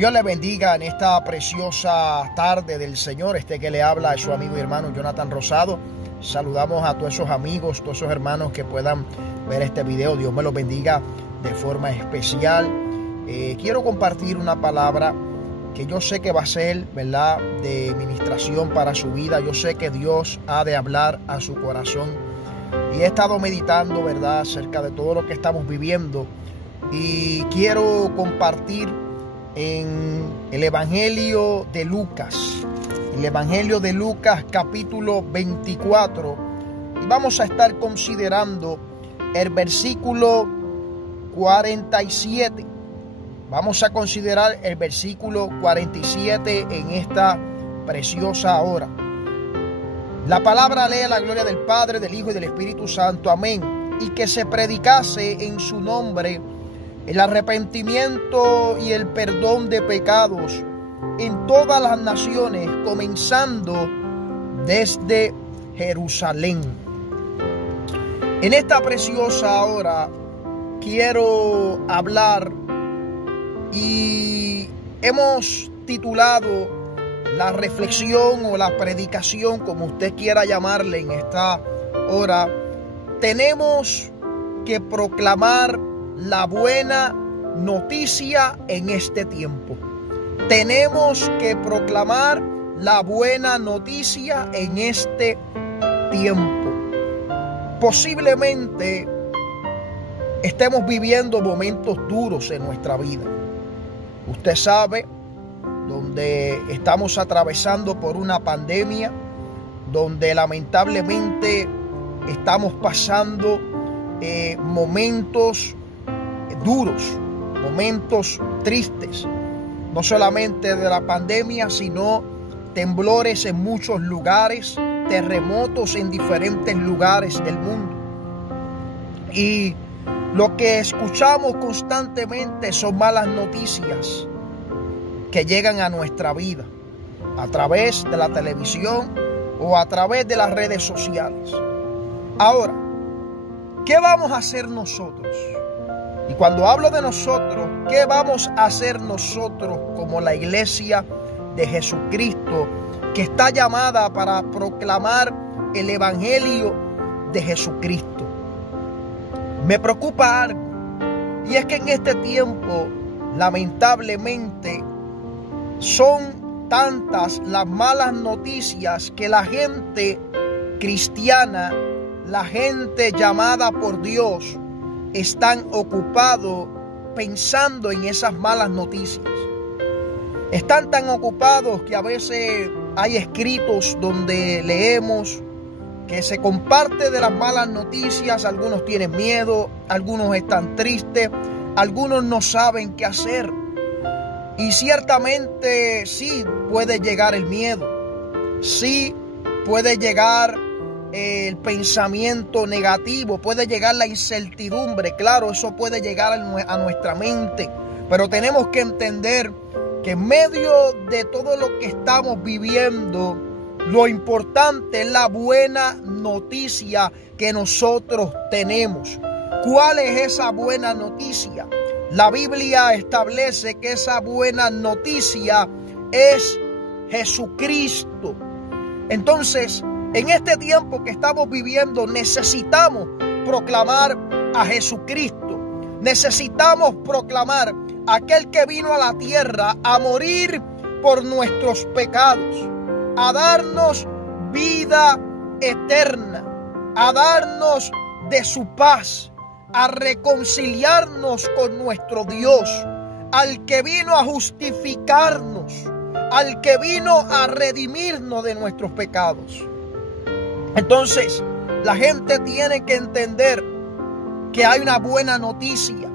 Dios le bendiga en esta preciosa tarde del Señor. Que le habla es su amigo y hermano Jonathan Rosado. Saludamos a todos esos amigos, todos esos hermanos que puedan ver este video. Dios me los bendiga de forma especial. Quiero compartir una palabra que yo sé que va a ser, ¿verdad?, de ministración para su vida. Yo sé que Dios ha de hablar a su corazón. Y he estado meditando, ¿verdad?, acerca de todo lo que estamos viviendo. Y quiero compartir en el Evangelio de Lucas. El Evangelio de Lucas capítulo 24. Y vamos a estar considerando el versículo 47. Vamos a considerar el versículo 47 en esta preciosa hora. La palabra lee la gloria del Padre, del Hijo y del Espíritu Santo. Amén. Y que se predicase en su nombre el arrepentimiento y el perdón de pecados en todas las naciones, comenzando desde Jerusalén. En esta preciosa hora quiero hablar y hemos titulado la reflexión o la predicación, como usted quiera llamarle en esta hora. Tenemos que proclamar la buena noticia en este tiempo. Tenemos que proclamar la buena noticia en este tiempo. Posiblemente estemos viviendo momentos duros en nuestra vida. Usted sabe, donde estamos atravesando por una pandemia, donde lamentablemente estamos pasando momentos duros, momentos tristes, no solamente de la pandemia, sino temblores en muchos lugares, terremotos en diferentes lugares del mundo. Y lo que escuchamos constantemente son malas noticias que llegan a nuestra vida a través de la televisión o a través de las redes sociales. Ahora, ¿qué vamos a hacer nosotros? Y cuando hablo de nosotros, ¿qué vamos a hacer nosotros como la iglesia de Jesucristo, que está llamada para proclamar el Evangelio de Jesucristo? Me preocupa algo, y es que en este tiempo, lamentablemente, son tantas las malas noticias que la gente cristiana, la gente llamada por Dios, están ocupados pensando en esas malas noticias. Están tan ocupados que a veces hay escritos donde leemos que se comparte de las malas noticias. Algunos tienen miedo, algunos están tristes, algunos no saben qué hacer. Y ciertamente sí puede llegar el miedo, sí puede llegar el pensamiento negativo, puede llegar la incertidumbre. Claro, eso puede llegar a nuestra mente, pero tenemos que entender que en medio de todo lo que estamos viviendo, lo importante es la buena noticia que nosotros tenemos. ¿Cuál es esa buena noticia? La Biblia establece que esa buena noticia es Jesucristo. Entonces, en este tiempo que estamos viviendo, necesitamos proclamar a Jesucristo. Necesitamos proclamar a aquel que vino a la tierra a morir por nuestros pecados, a darnos vida eterna, a darnos de su paz, a reconciliarnos con nuestro Dios, al que vino a justificarnos, al que vino a redimirnos de nuestros pecados. Entonces, la gente tiene que entender que hay una buena noticia,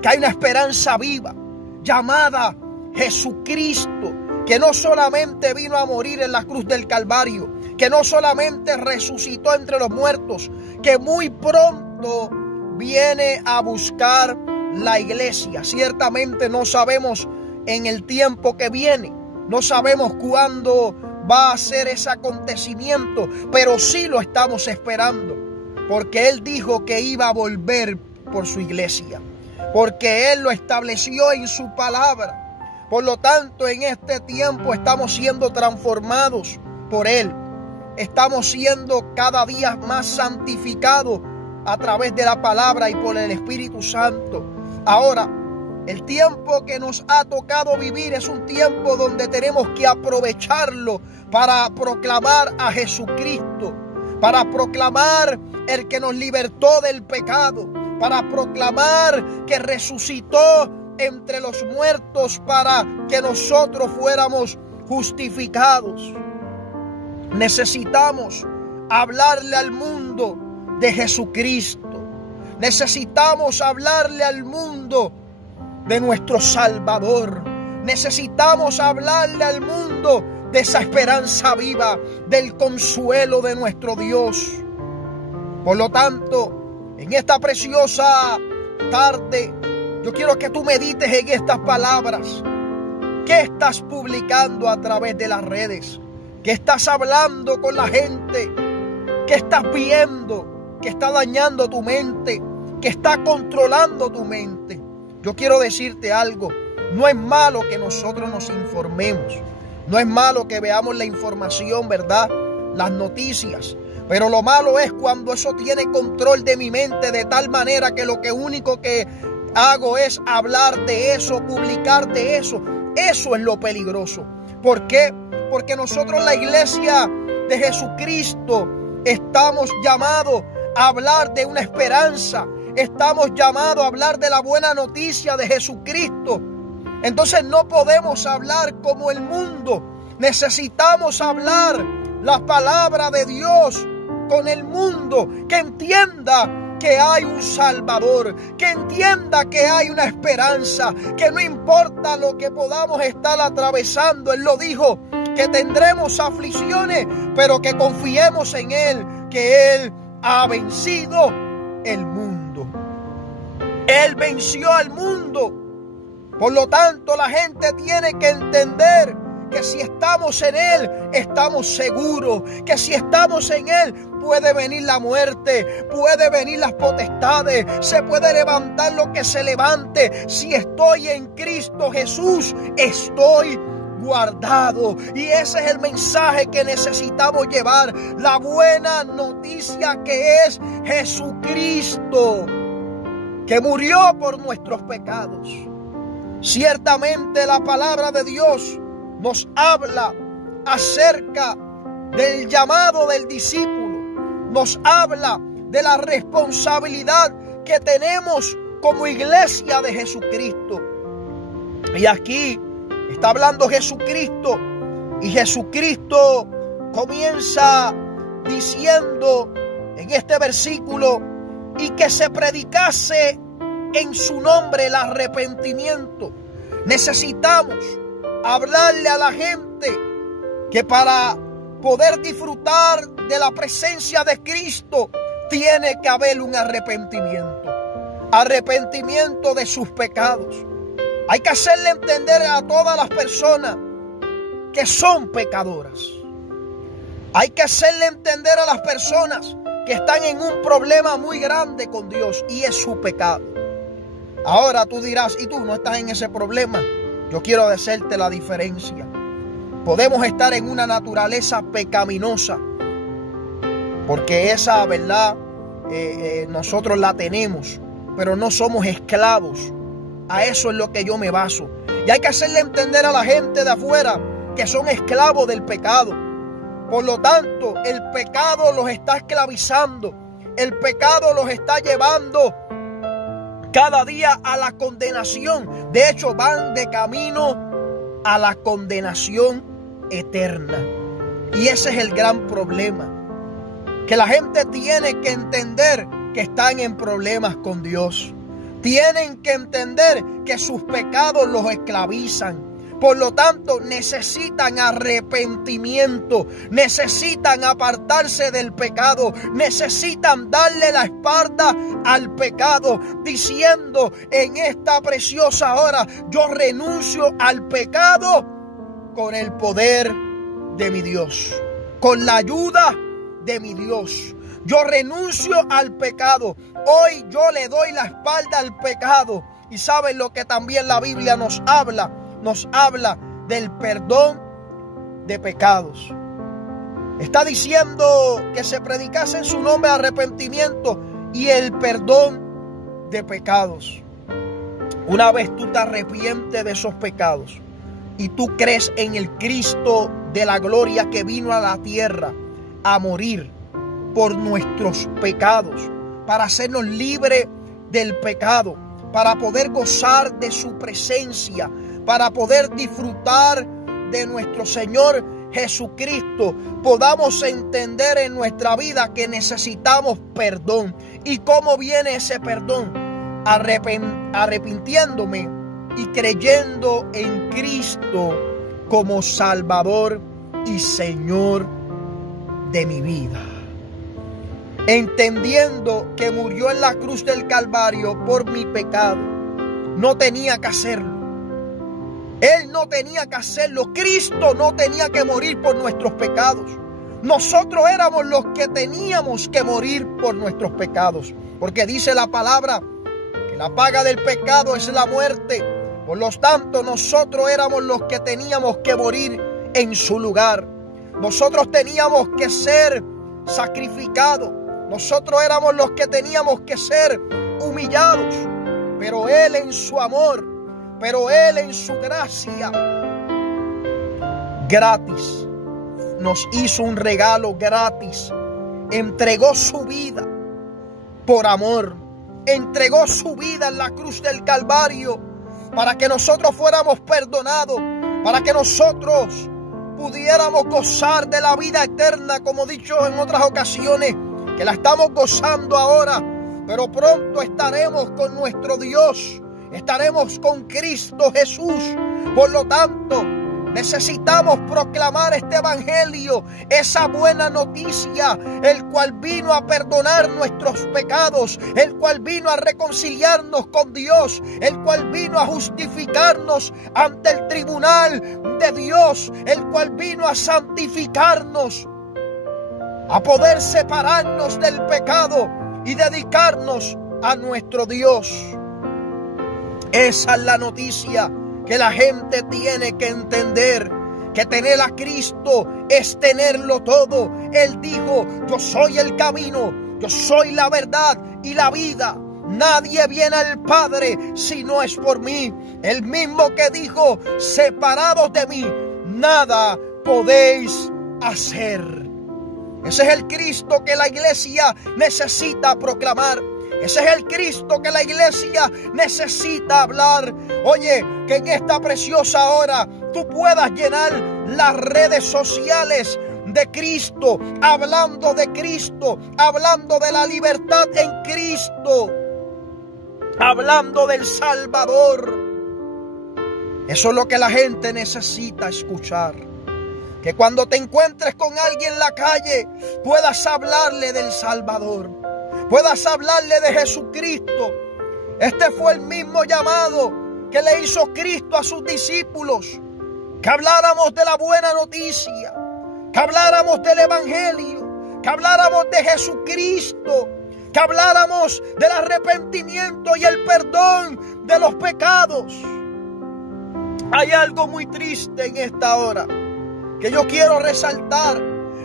que hay una esperanza viva llamada Jesucristo, que no solamente vino a morir en la cruz del Calvario, que no solamente resucitó entre los muertos, que muy pronto viene a buscar la iglesia. Ciertamente no sabemos en el tiempo que viene, no sabemos cuándo va a ser ese acontecimiento, pero sí lo estamos esperando, porque Él dijo que iba a volver por su iglesia, porque Él lo estableció en su palabra, Por lo tanto, en este tiempo estamos siendo transformados por Él. Estamos siendo cada día más santificados a través de la palabra y por el Espíritu Santo. Ahora, el tiempo que nos ha tocado vivir es un tiempo donde tenemos que aprovecharlo para proclamar a Jesucristo, para proclamar el que nos libertó del pecado, para proclamar que resucitó entre los muertos para que nosotros fuéramos justificados. Necesitamos hablarle al mundo de Jesucristo. Necesitamos hablarle al mundo de nuestro Salvador. Necesitamos hablarle al mundo de esa esperanza viva, del consuelo de nuestro Dios. Por lo tanto, en esta preciosa tarde, yo quiero que tú medites en estas palabras. ¿Qué estás publicando a través de las redes? ¿Qué estás hablando con la gente? ¿Qué estás viendo que está dañando tu mente? ¿Que está controlando tu mente? Yo quiero decirte algo. No es malo que nosotros nos informemos. No es malo que veamos la información, ¿verdad? Las noticias. Pero lo malo es cuando eso tiene control de mi mente de tal manera que lo único que hago es hablar de eso, publicar de eso. Eso es lo peligroso. ¿Por qué? Porque nosotros, la iglesia de Jesucristo, estamos llamados a hablar de una esperanza. Estamos llamados a hablar de la buena noticia de Jesucristo. Entonces no podemos hablar como el mundo. Necesitamos hablar la palabra de Dios con el mundo, que entienda que hay un Salvador, que entienda que hay una esperanza, que no importa lo que podamos estar atravesando. Él lo dijo, que tendremos aflicciones, pero que confiemos en Él, que Él ha vencido el mundo. Él venció al mundo. Por lo tanto, la gente tiene que entender que si estamos en Él, estamos seguros. Que si estamos en Él, puede venir la muerte, puede venir las potestades, se puede levantar lo que se levante. Si estoy en Cristo Jesús, estoy guardado. Y ese es el mensaje que necesitamos llevar. La buena noticia que es Jesucristo, que murió por nuestros pecados. Ciertamente la palabra de Dios nos habla acerca del llamado del discípulo. Nos habla de la responsabilidad que tenemos como iglesia de Jesucristo. Y aquí está hablando Jesucristo. Y Jesucristo comienza diciendo en este versículo: y que se predicase en su nombre el arrepentimiento. Necesitamos hablarle a la gente que para poder disfrutar de la presencia de Cristo tiene que haber un arrepentimiento. Arrepentimiento de sus pecados. Hay que hacerle entender a todas las personas que son pecadoras. Hay que hacerle entender a las personas que están en un problema muy grande con Dios, y es su pecado. Ahora tú dirás, ¿y tú no estás en ese problema? Yo quiero decirte la diferencia. Podemos estar en una naturaleza pecaminosa, porque esa verdad nosotros la tenemos, pero no somos esclavos. A eso es lo que yo me baso. Y hay que hacerle entender a la gente de afuera que son esclavos del pecado. Por lo tanto, el pecado los está esclavizando. El pecado los está llevando cada día a la condenación. De hecho, van de camino a la condenación eterna. Y ese es el gran problema. Que la gente tiene que entender que están en problemas con Dios. Tienen que entender que sus pecados los esclavizan. Por lo tanto, necesitan arrepentimiento, necesitan apartarse del pecado, necesitan darle la espalda al pecado, diciendo en esta preciosa hora: yo renuncio al pecado con el poder de mi Dios, con la ayuda de mi Dios. Yo renuncio al pecado. Hoy yo le doy la espalda al pecado. Y saben lo que también la Biblia nos habla. nos habla del perdón de pecados. Está diciendo que se predicase en su nombre arrepentimiento y el perdón de pecados. Una vez tú te arrepientes de esos pecados y tú crees en el Cristo de la gloria que vino a la tierra a morir por nuestros pecados, para hacernos libres del pecado, para poder gozar de su presencia, para poder disfrutar de nuestro Señor Jesucristo, podamos entender en nuestra vida que necesitamos perdón. ¿Y cómo viene ese perdón? Arrepintiéndome y creyendo en Cristo como Salvador y Señor de mi vida. Entendiendo que murió en la cruz del Calvario por mi pecado. No tenía que hacerlo. Él no tenía que hacerlo. Cristo no tenía que morir por nuestros pecados. Nosotros éramos los que teníamos que morir por nuestros pecados. Porque dice la palabra que la paga del pecado es la muerte. Por lo tanto, nosotros éramos los que teníamos que morir en su lugar. Nosotros teníamos que ser sacrificados. Nosotros éramos los que teníamos que ser humillados. Pero Él en su amor, pero Él en su gracia, gratis, nos hizo un regalo gratis. Entregó su vida por amor. Entregó su vida en la cruz del Calvario para que nosotros fuéramos perdonados, para que nosotros pudiéramos gozar de la vida eterna, como he dicho en otras ocasiones, que la estamos gozando ahora, pero pronto estaremos con nuestro Dios, estaremos con Cristo Jesús. Por lo tanto, necesitamos proclamar este evangelio, esa buena noticia, el cual vino a perdonar nuestros pecados, el cual vino a reconciliarnos con Dios, el cual vino a justificarnos ante el tribunal de Dios, el cual vino a santificarnos, a poder separarnos del pecado y dedicarnos a nuestro Dios. Esa es la noticia que la gente tiene que entender, que tener a Cristo es tenerlo todo. Él dijo: yo soy el camino, yo soy la verdad y la vida. Nadie viene al Padre si no es por mí. El mismo que dijo: separados de mí, nada podéis hacer. Ese es el Cristo que la iglesia necesita proclamar. Ese es el Cristo que la iglesia necesita hablar. Oye, que en esta preciosa hora tú puedas llenar las redes sociales de Cristo, hablando de Cristo, hablando de la libertad en Cristo, hablando del Salvador. Eso es lo que la gente necesita escuchar. Que cuando te encuentres con alguien en la calle, puedas hablarle del Salvador, puedas hablarle de Jesucristo. Este fue el mismo llamado que le hizo Cristo a sus discípulos. Que habláramos de la buena noticia, que habláramos del evangelio, que habláramos de Jesucristo, que habláramos del arrepentimiento y el perdón de los pecados. Hay algo muy triste en esta hora que yo quiero resaltar.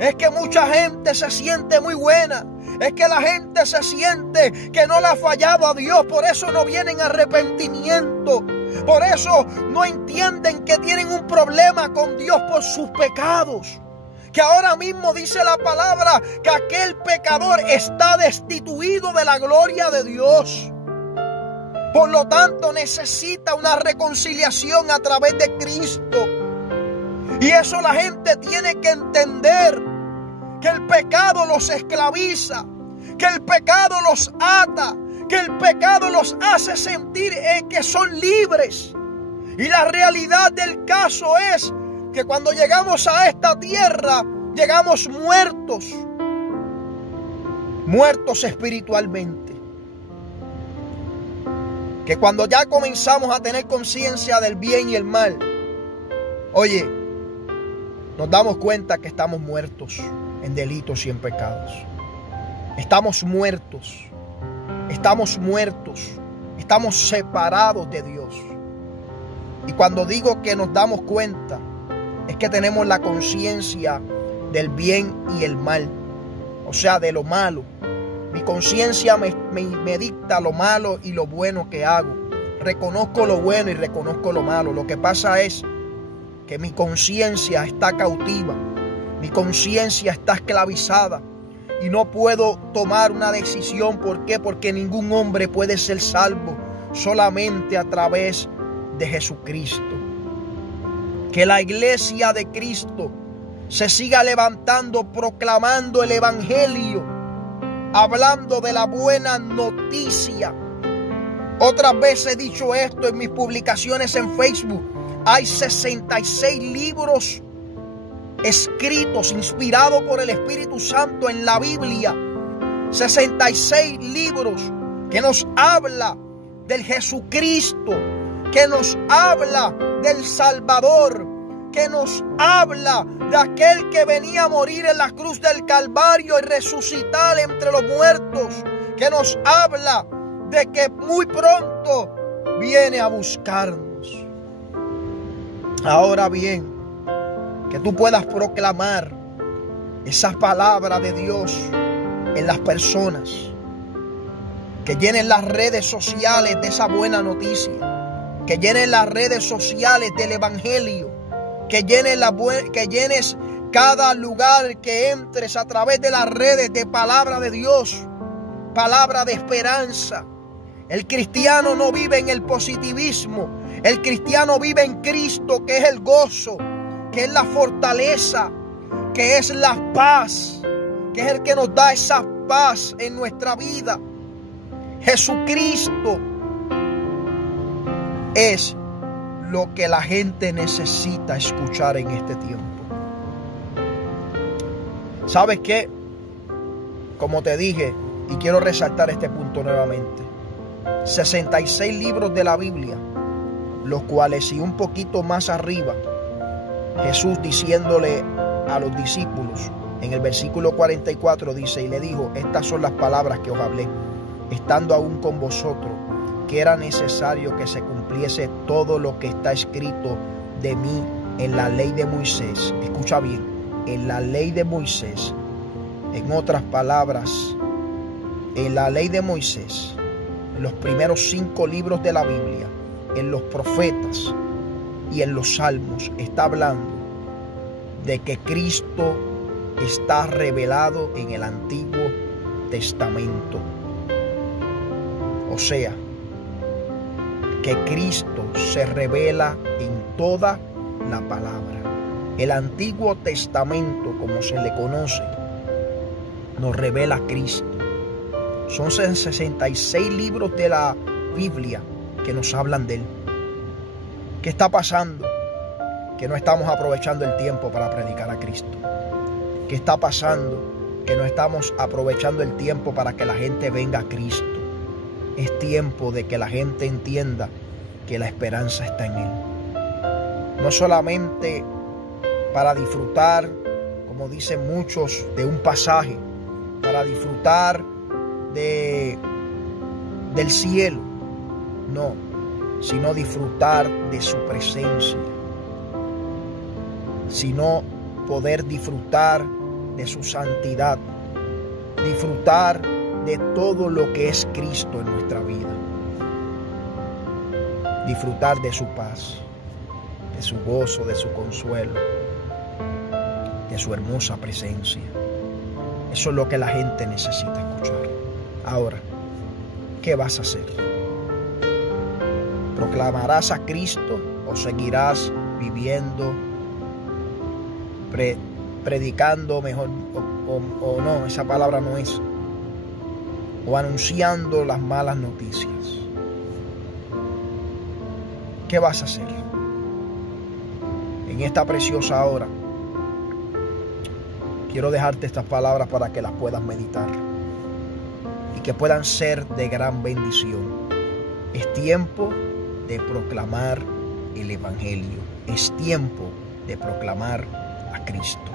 Es que mucha gente se siente muy buena. Es que la gente se siente que no le ha fallado a Dios. Por eso no vienen a arrepentimiento. Por eso no entienden que tienen un problema con Dios por sus pecados. Que ahora mismo dice la palabra que aquel pecador está destituido de la gloria de Dios. Por lo tanto, necesita una reconciliación a través de Cristo. Y eso la gente tiene que entender, que el pecado los esclaviza, que el pecado los ata, que el pecado los hace sentir que son libres. Y la realidad del caso es que cuando llegamos a esta tierra, llegamos muertos espiritualmente. Que cuando ya comenzamos a tener conciencia del bien y el mal, oye, nos damos cuenta que estamos muertos en delitos y en pecados. Estamos muertos, estamos separados de Dios. Y cuando digo que nos damos cuenta, es que tenemos la conciencia del bien y el mal, o sea, de lo malo. Mi conciencia me dicta lo malo y lo bueno que hago. Reconozco lo bueno y reconozco lo malo. Lo que pasa es que mi conciencia está cautiva, mi conciencia está esclavizada y no puedo tomar una decisión. ¿Por qué? Porque ningún hombre puede ser salvo solamente a través de Jesucristo. Que la iglesia de Cristo se siga levantando, proclamando el evangelio, hablando de la buena noticia. Otras veces he dicho esto en mis publicaciones en Facebook. Hay 66 libros escritos, inspirados por el Espíritu Santo en la Biblia. 66 libros que nos habla del Jesucristo, que nos habla del Salvador, que nos habla de aquel que venía a morir en la cruz del Calvario y resucitar entre los muertos, que nos habla de que muy pronto viene a buscarnos. Ahora bien, que tú puedas proclamar esas palabras de Dios en las personas, que llenen las redes sociales de esa buena noticia, que llenen las redes sociales del evangelio, que llenes cada lugar que entres a través de las redes de palabra de Dios, palabra de esperanza. El cristiano no vive en el positivismo, el cristiano vive en Cristo, que es el gozo, que es la fortaleza, que es la paz, que es el que nos da esa paz en nuestra vida. Jesucristo es lo que la gente necesita escuchar en este tiempo. ¿Sabes qué? Como te dije, y quiero resaltar este punto nuevamente, 66 libros de la Biblia, los cuales, y un poquito más arriba, Jesús diciéndole a los discípulos, en el versículo 44 dice, y le dijo, estas son las palabras que os hablé, estando aún con vosotros, que era necesario que se cumpliese todo lo que está escrito de mí en la ley de Moisés. Escucha bien, en la ley de Moisés. En otras palabras, en la ley de Moisés, en los primeros 5 libros de la Biblia, en los profetas y en los salmos, está hablando de que Cristo está revelado en el Antiguo Testamento. O sea, que Cristo se revela en toda la palabra. El Antiguo Testamento, como se le conoce, nos revela a Cristo. Son 66 libros de la Biblia que nos hablan de Él. ¿Qué está pasando? Que no estamos aprovechando el tiempo para predicar a Cristo. ¿Qué está pasando? Que no estamos aprovechando el tiempo para que la gente venga a Cristo. Es tiempo de que la gente entienda que la esperanza está en Él. No solamente para disfrutar, como dicen muchos, de un pasaje, para disfrutar del cielo, no, sino disfrutar de su presencia, sino poder disfrutar de su santidad, disfrutar de todo lo que es Cristo en nuestra vida, disfrutar de su paz, de su gozo, de su consuelo, de su hermosa presencia. Eso es lo que la gente necesita escuchar. Ahora, ¿qué vas a hacer? ¿Proclamarás a Cristo o seguirás viviendo, predicando mejor, o no, esa palabra no es, o anunciando las malas noticias? ¿Qué vas a hacer? En esta preciosa hora, quiero dejarte estas palabras para que las puedas meditar y que puedan ser de gran bendición. Es tiempo de proclamar el evangelio. Es tiempo de proclamar a Cristo.